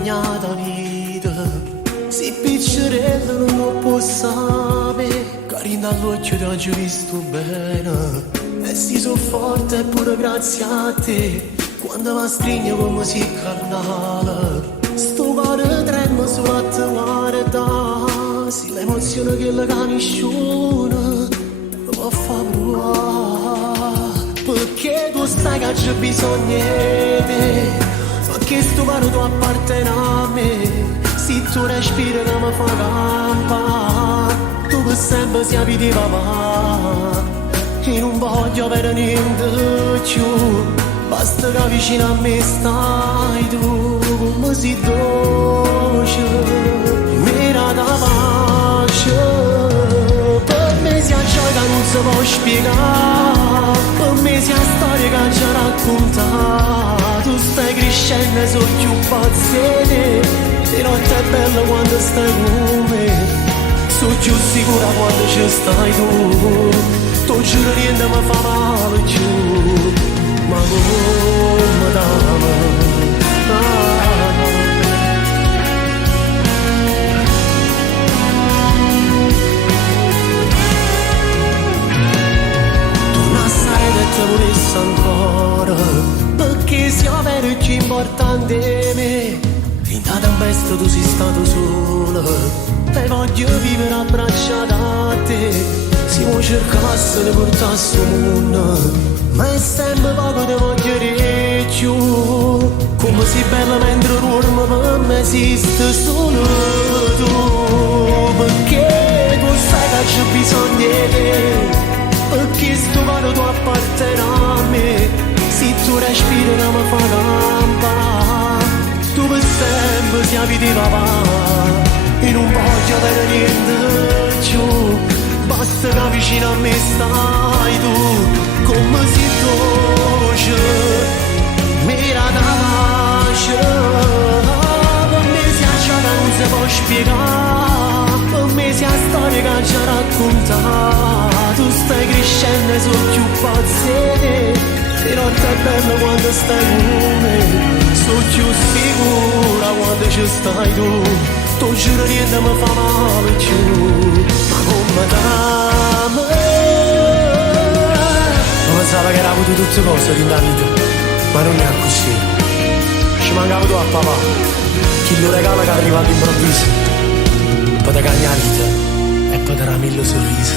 accompagnata vita. Si piccerella non lo può sapere, carina all'occhio ti ho già visto bene. E si so forte pure grazie a te, quando va stringe come si carnale. Sto cuore trema sulla tua guarda, si l'emozione che la caniscione lo fa provare. Perché tu stai che c'è bisogno di te, perché sto cuore tu appartiene a me. Se tu respiri che mi fa campare, tu per sempre sei di papà. E non voglio avere niente più, basta che vicino a me stai tu, come si dolce, mira da pace. Per me sia ciò che non si può spiegare, per me sia storia che ci racconta. Tu stai crescendo e sono più pazzete, e notte è bella quando stai con me. Sono più sicura quando ci stai tu, tu giuro niente mi fa male più, ma come t'amo. Tu non sai che ti volessi ancora, perché sia vero e più importante di me. In tanta tempesta tu sei stato solo, e voglio vivere abbracciata a te. Si può cercasse di portarsi al mondo, ma è sempre poco di voglio di più. Come sei bella mentre dormo, per me esiste solo tu. Perché tu sai che c'è bisogno di te, perché sto cuore tu appartiene a me. Se tu respiri non mi fa campare, tu per sempre sei di papà. E non voglio avere niente più, basta che vicino a me stai tu, come si dolce, mira da pace. Per me sia ciò che non si può spiegare, per me sia storia che ci racconta. Tu stai crescendo e sono più pazzete, e notte è bella quando stai con me. Sono più sicura quando ci stai tu, tu giuro niente mi fa male più, ma come t'amo. Non pensavo che era avuto tutte cose di una vita, ma non è così. Ci mancava tu a papà, chi lo regala che arriva all'improvviso, poi ti cagna la vita e poi ti dà mille sorrisi.